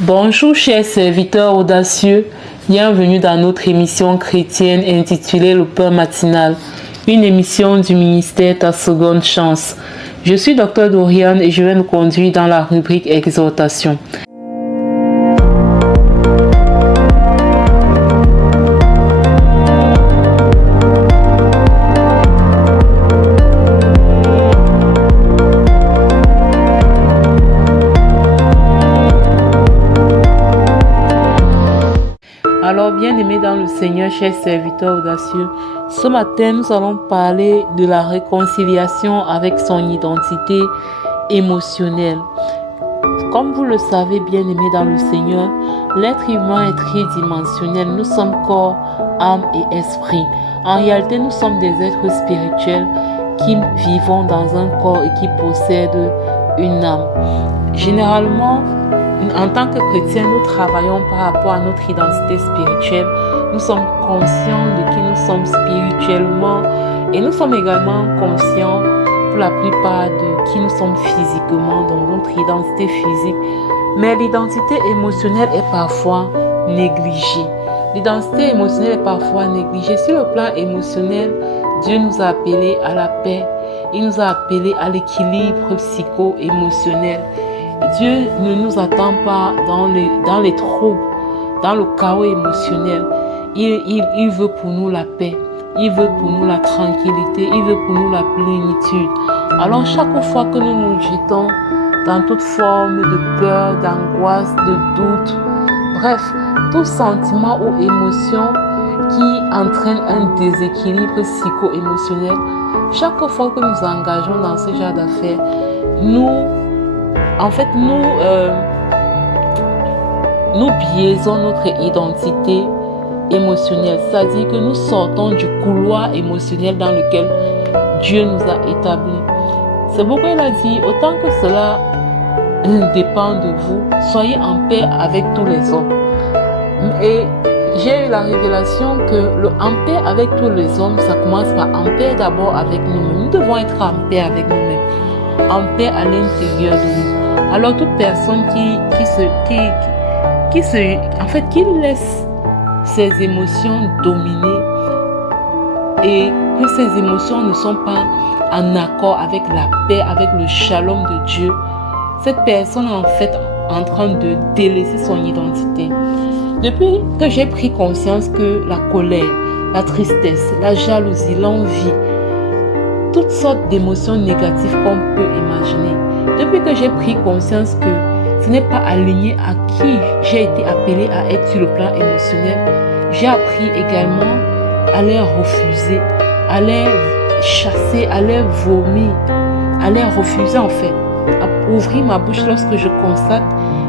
Bonjour chers serviteurs audacieux, bienvenue dans notre émission chrétienne intitulée Le Pain matinal, une émission du ministère Ta Seconde Chance. Je suis Dr Doriane et je vais nous conduire dans la rubrique Exhortation. Alors, bien-aimés dans le Seigneur, chers serviteurs audacieux, ce matin, nous allons parler de la réconciliation avec son identité émotionnelle. Comme vous le savez, bien-aimés dans le Seigneur, l'être humain est tridimensionnel. Nous sommes corps, âme et esprit. En réalité, nous sommes des êtres spirituels qui vivons dans un corps et qui possèdent une âme. Généralement, en tant que chrétiens, nous travaillons par rapport à notre identité spirituelle. Nous sommes conscients de qui nous sommes spirituellement et nous sommes également conscients pour la plupart de qui nous sommes physiquement, donc notre identité physique. Mais l'identité émotionnelle est parfois négligée. L'identité émotionnelle est parfois négligée. Sur le plan émotionnel, Dieu nous a appelés à la paix. Il nous a appelés à l'équilibre psycho-émotionnel. Dieu ne nous attend pas dans les troubles, dans le chaos émotionnel. Il veut pour nous la paix, il veut pour nous la tranquillité, il veut pour nous la plénitude. Alors chaque fois que nous nous jetons dans toute forme de peur, d'angoisse, de doute, bref, tout sentiment ou émotion qui entraîne un déséquilibre psycho-émotionnel, chaque fois que nous engageons dans ce genre d'affaires, nous biaisons notre identité émotionnelle, c'est-à-dire que nous sortons du couloir émotionnel dans lequel Dieu nous a établis. C'est pourquoi il a dit, autant que cela dépend de vous, soyez en paix avec tous les hommes. Et j'ai eu la révélation que le en paix avec tous les hommes, ça commence par en paix d'abord avec nous-mêmes. Nous devons être en paix avec nous-mêmes, en paix à l'intérieur de nous. Alors toute personne qui laisse ses émotions dominer et que ces émotions ne sont pas en accord avec la paix, avec le shalom de Dieu, cette personne est en fait en train de délaisser son identité. Depuis que j'ai pris conscience que la colère, la tristesse, la jalousie, l'envie, toutes sortes d'émotions négatives qu'on peut imaginer, depuis que j'ai pris conscience que ce n'est pas aligné à qui j'ai été appelé à être sur le plan émotionnel, j'ai appris également à les refuser, à les chasser, à les vomir, à les refuser en fait, à ouvrir ma bouche lorsque je constate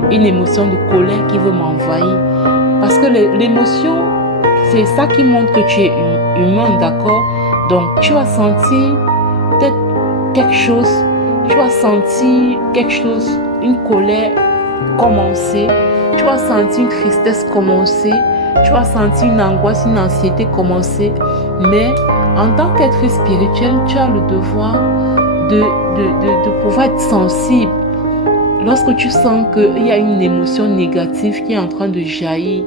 une émotion de colère qui veut m'envahir. Parce que l'émotion, c'est ça qui montre que tu es humain, d'accord? Donc tu vas sentir peut-être quelque chose, une colère commencer, tu vas sentir une tristesse commencer, tu vas sentir une angoisse, une anxiété commencer. Mais en tant qu'être spirituel, tu as le devoir de pouvoir être sensible. Lorsque tu sens qu'il y a une émotion négative qui est en train de jaillir,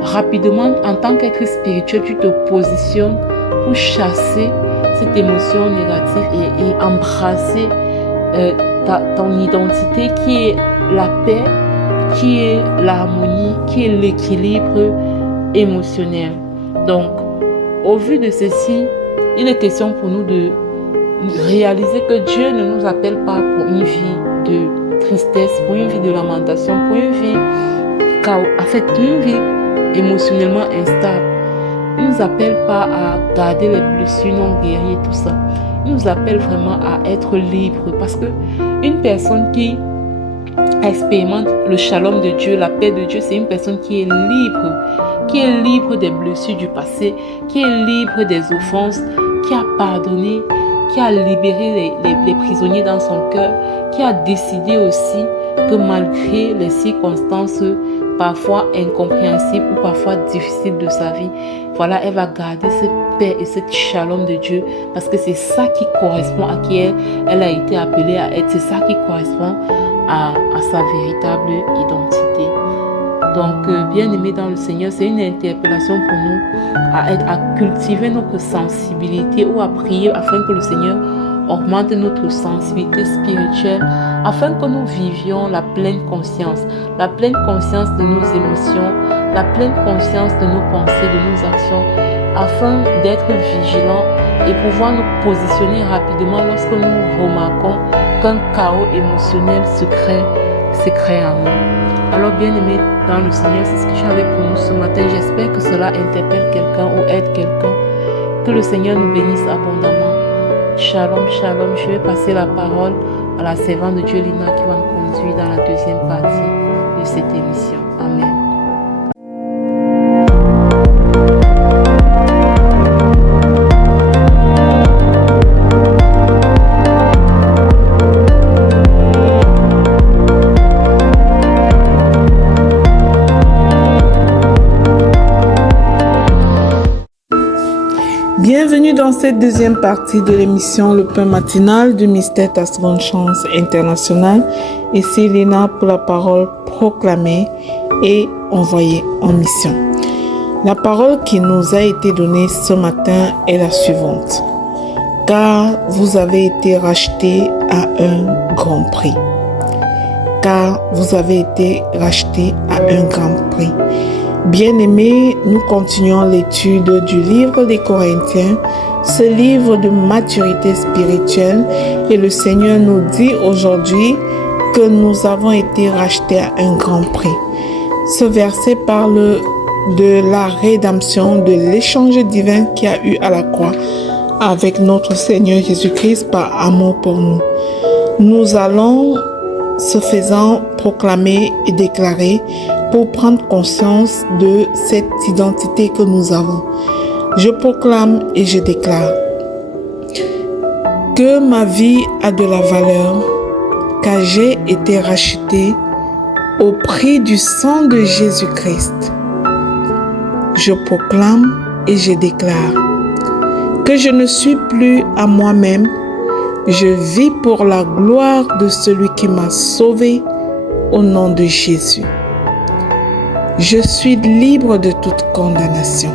rapidement, en tant qu'être spirituel, tu te positionnes pour chasser cette émotion négative et embrasser ton identité qui est la paix, qui est l'harmonie, qui est l'équilibre émotionnel. Donc, au vu de ceci, il est question pour nous de réaliser que Dieu ne nous appelle pas pour une vie de tristesse, pour une vie de lamentation, pour une vie émotionnellement instable. Il ne nous appelle pas à garder les blessures non guéries et tout ça. Il nous appelle vraiment à être libre, parce que une personne qui expérimente le shalom de Dieu, la paix de Dieu, c'est une personne qui est libre des blessures du passé, qui est libre des offenses, qui a pardonné, qui a libéré les prisonniers dans son cœur, qui a décidé aussi que malgré les circonstances parfois incompréhensibles ou parfois difficiles de sa vie, voilà, elle va garder cette paix et cette shalom de Dieu, parce que c'est ça qui correspond à qui elle a été appelée à être, c'est ça qui correspond à sa véritable identité. identité. Donc, bien-aimés dans le Seigneur, c'est une interpellation pour nous à cultiver notre sensibilité ou à prier afin que le Seigneur augmente notre sensibilité spirituelle, afin que nous vivions la pleine conscience de nos émotions, la pleine conscience de nos pensées, de nos actions, afin d'être vigilants et pouvoir nous positionner rapidement lorsque nous remarquons qu'un chaos émotionnel se crée en nous. Alors bien-aimés dans le Seigneur, c'est ce que j'avais pour nous ce matin. J'espère que cela interpelle quelqu'un ou aide quelqu'un. Que le Seigneur nous bénisse abondamment. Shalom, shalom. Je vais passer la parole à la servante de Dieu, Lina, qui va nous conduire dans la deuxième partie de cette émission. Amen. Bienvenue dans cette deuxième partie de l'émission Le Pain Matinal du Mystère Ta Seconde Chance International. Ici Lina pour la parole proclamée et envoyée en mission. La parole qui nous a été donnée ce matin est la suivante. Car vous avez été rachetés à un grand prix. Car vous avez été rachetés à un grand prix. Bien-aimés, nous continuons l'étude du livre des Corinthiens, ce livre de maturité spirituelle, et le Seigneur nous dit aujourd'hui que nous avons été rachetés à un grand prix. Ce verset parle de la rédemption, de l'échange divin qu'il y a eu à la croix avec notre Seigneur Jésus-Christ par amour pour nous. Nous allons, ce faisant, proclamer et déclarer pour prendre conscience de cette identité que nous avons. Je proclame et je déclare que ma vie a de la valeur, car j'ai été racheté au prix du sang de Jésus-Christ. Je proclame et je déclare que je ne suis plus à moi-même, je vis pour la gloire de celui qui m'a sauvé au nom de Jésus. Je suis libre de toute condamnation,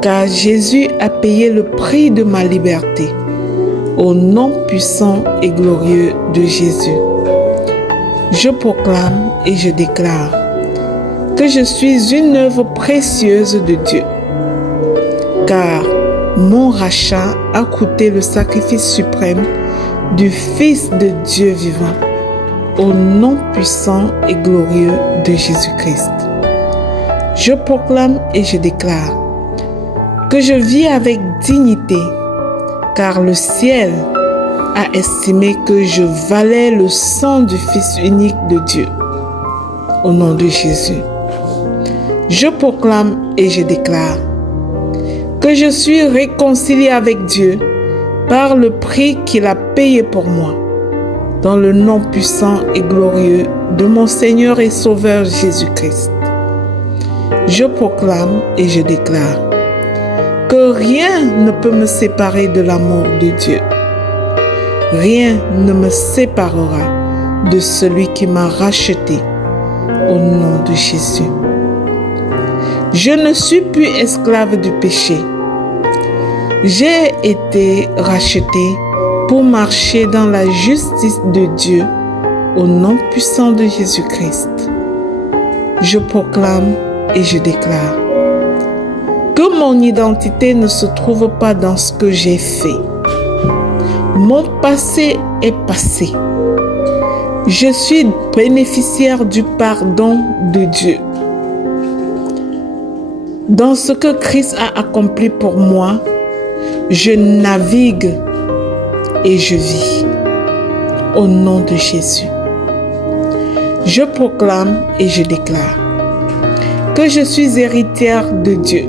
car Jésus a payé le prix de ma liberté, au nom puissant et glorieux de Jésus. Je proclame et je déclare que je suis une œuvre précieuse de Dieu, car mon rachat a coûté le sacrifice suprême du Fils de Dieu vivant, au nom puissant et glorieux de Jésus-Christ. Je proclame et je déclare que je vis avec dignité, car le ciel a estimé que je valais le sang du Fils unique de Dieu, au nom de Jésus. Je proclame et je déclare que je suis réconcilié avec Dieu par le prix qu'il a payé pour moi, dans le nom puissant et glorieux de mon Seigneur et Sauveur Jésus-Christ. Je proclame et je déclare que rien ne peut me séparer de l'amour de Dieu. Rien ne me séparera de celui qui m'a racheté, au nom de Jésus. Je ne suis plus esclave du péché. J'ai été racheté pour marcher dans la justice de Dieu au nom puissant de Jésus-Christ. Je proclame et je déclare que mon identité ne se trouve pas dans ce que j'ai fait. Mon passé est passé. Je suis bénéficiaire du pardon de Dieu. Dans ce que Christ a accompli pour moi, je navigue et je vis au nom de Jésus. Je proclame et je déclare que je suis héritière de Dieu,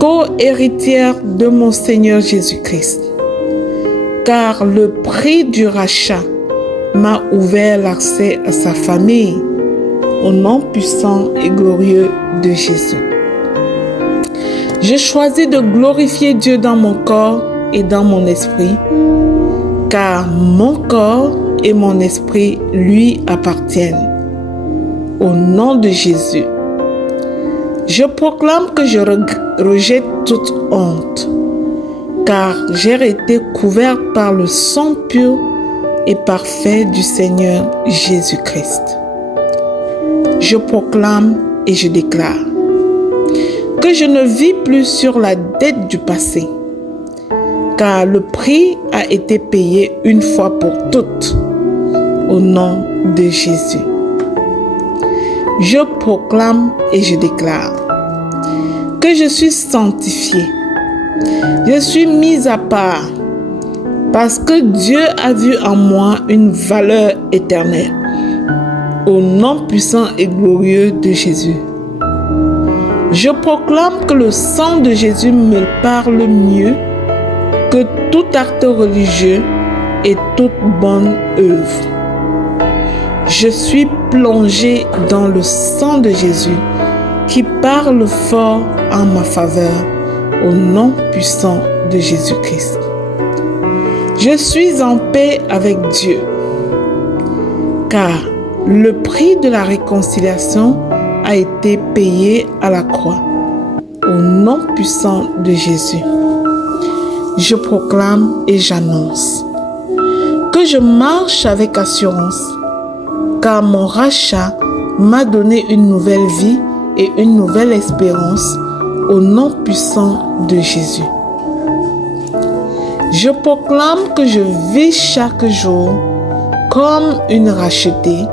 co-héritière de mon Seigneur Jésus-Christ, car le prix du rachat m'a ouvert l'accès à sa famille, au nom puissant et glorieux de Jésus. J'ai choisi de glorifier Dieu dans mon corps et dans mon esprit, car mon corps et mon esprit lui appartiennent. au nom de Jésus. Je proclame que je rejette toute honte, car j'ai été couverte par le sang pur et parfait du Seigneur Jésus-Christ. Je proclame et je déclare que je ne vis plus sur la dette du passé, car le prix a été payé une fois pour toutes, au nom de Jésus. Je proclame et je déclare que je suis sanctifiée. Je suis mise à part parce que Dieu a vu en moi une valeur éternelle. Au nom puissant et glorieux de Jésus. Je proclame que le sang de Jésus me parle mieux que tout acte religieux et toute bonne œuvre. Je suis plongée dans le sang de Jésus qui parle fort en ma faveur au nom puissant de Jésus-Christ. Je suis en paix avec Dieu, car le prix de la réconciliation a été payé à la croix au nom puissant de Jésus. Je proclame et j'annonce que je marche avec assurance, car mon rachat m'a donné une nouvelle vie et une nouvelle espérance au nom puissant de Jésus. Je proclame que je vis chaque jour comme une rachetée,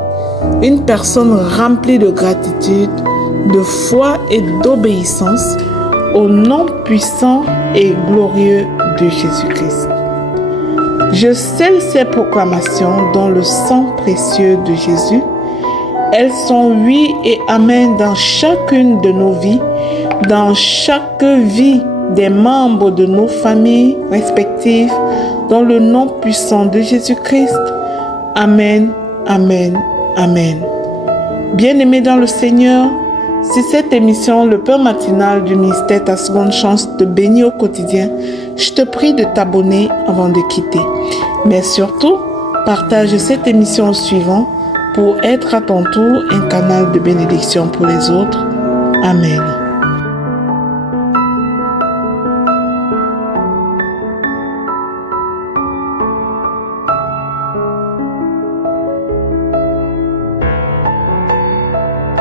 une personne remplie de gratitude, de foi et d'obéissance au nom puissant et glorieux de Jésus-Christ. Je scelle ces proclamations dans le sang précieux de Jésus. Elles sont oui et amen dans chacune de nos vies, dans chaque vie des membres de nos familles respectives, dans le nom puissant de Jésus-Christ. Amen, amen, amen. Bien-aimés dans le Seigneur, si cette émission, le pain matinal du ministère Ta Seconde Chance, te bénit au quotidien, je te prie de t'abonner avant de quitter. Mais surtout, partage cette émission au suivant pour être à ton tour un canal de bénédiction pour les autres. Amen.